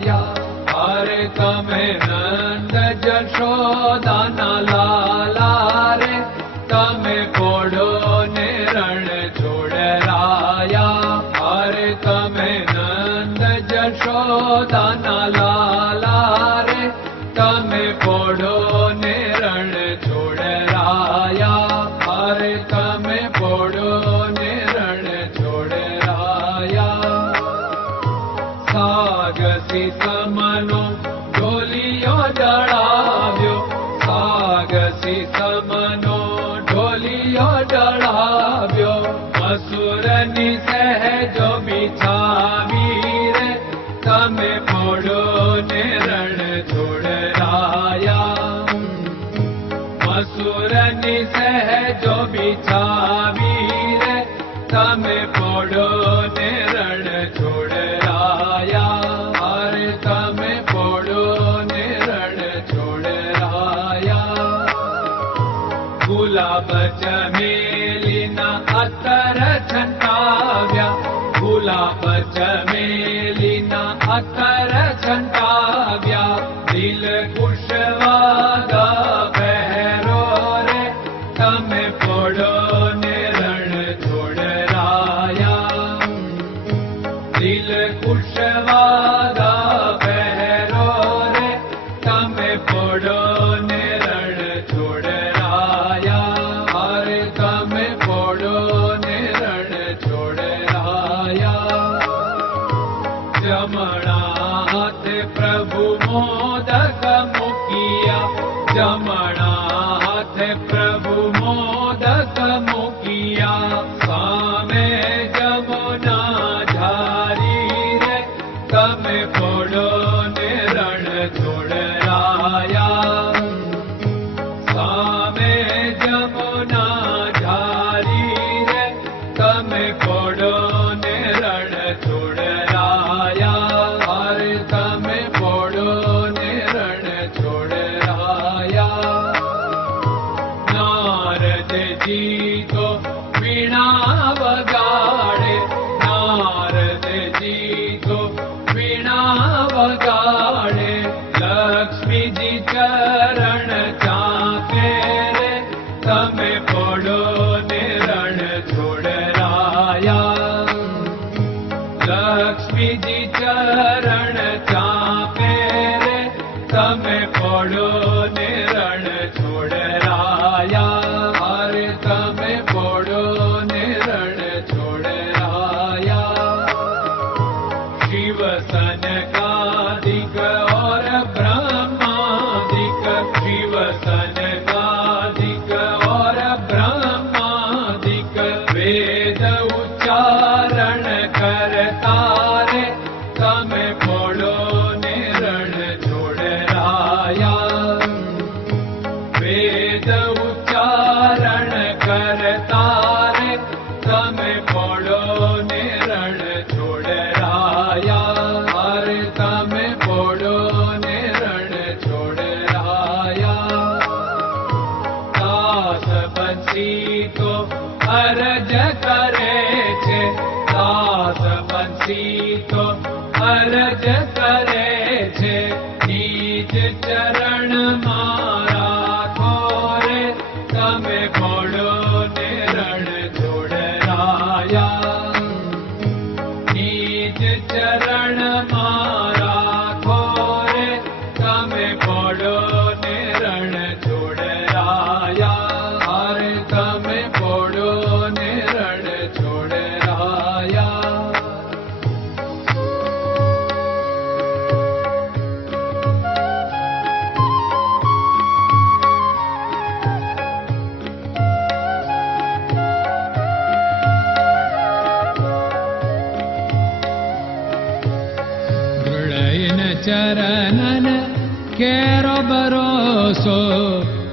लाया हरे तमें नंद जशोदा न लाला रे। तमें पोड़ो ने रण छोड़ राया। हरे तमें नंद जशोदा न लाला रे। तमें पोड़ो धरणी सहजो बिछावी रे सम पोड़ो ने रण छोड़ राया अरे सम पोड़ो अतर छंटा Lord. Oh. kodu Lakshmi ji चरण चापे रे, तमें पड़ो निरण छोड़ राया। अरे तमें पड़ो निरण रण छोड़ राया। शिव सन का दिक और ब्रह्मा दिक शिव सन का दिक और ब्रह्मा दिक वेद उच्चारण करता ी अरजरे चरणमा भरोसो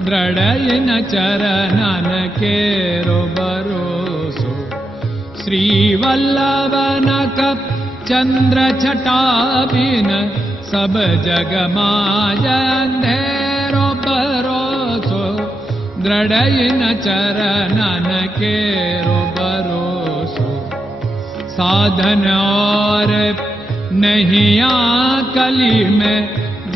द्रडय चरणन चरन केरो भरोसो श्री वल्लभ चन्द्रटाबिन सब जगमाजेरो भरोसो द्रडय न चरन केरो भरोसो साधन और नहलि मे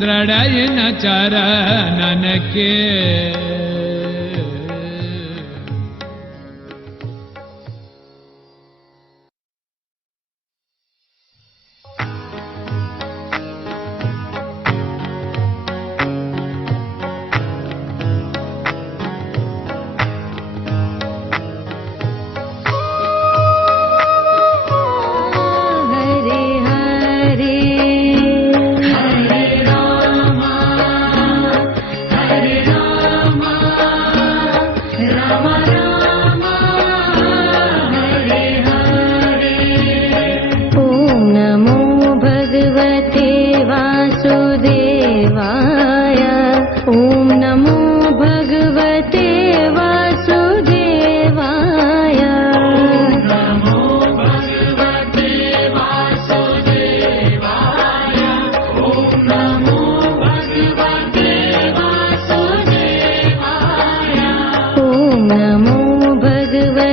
ದೃಢಯನ ಚರಣನಕ್ಕೆ Rama Rama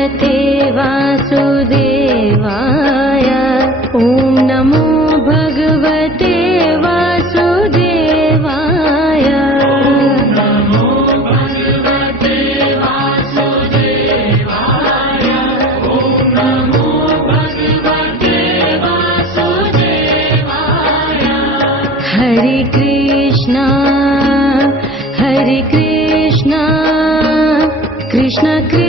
भगवते वासुदेवाय ॐ नमो भगवते वासुदेवाय नमो भगवते वासुदेवाय। ॐ नमो भगवते वासुदेवाय। हरे कृष्णा हरे कृष्णा कृष्ण कृष्ण